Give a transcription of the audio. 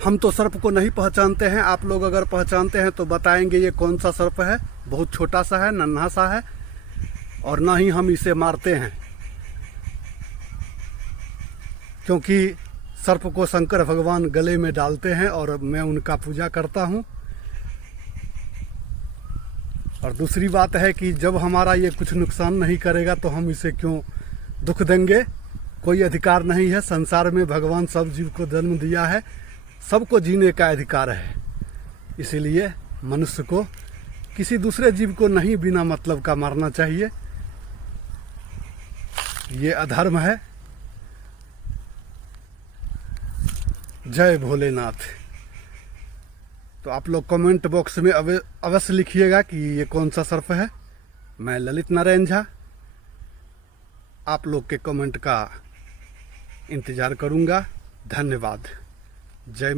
हम तो सर्प को नहीं पहचानते हैं, आप लोग अगर पहचानते हैं तो बताएंगे ये कौन सा सर्प है। बहुत छोटा सा है, नन्हा सा है, और ना ही हम इसे मारते हैं, क्योंकि सर्प को शंकर भगवान गले में डालते हैं और मैं उनका पूजा करता हूँ। और दूसरी बात है कि जब हमारा ये कुछ नुकसान नहीं करेगा तो हम इसे क्यों दुख देंगे। कोई अधिकार नहीं है संसार में, भगवान सब जीव को जन्म दिया है, सबको जीने का अधिकार है। इसीलिए मनुष्य को किसी दूसरे जीव को नहीं बिना मतलब का मारना चाहिए, ये अधर्म है। जय भोलेनाथ। तो आप लोग कमेंट बॉक्स में अवश्य लिखिएगा कि ये कौन सा सर्प है। मैं ललित नारायण झा आप लोग के कमेंट का इंतज़ार करूंगा। धन्यवाद। जय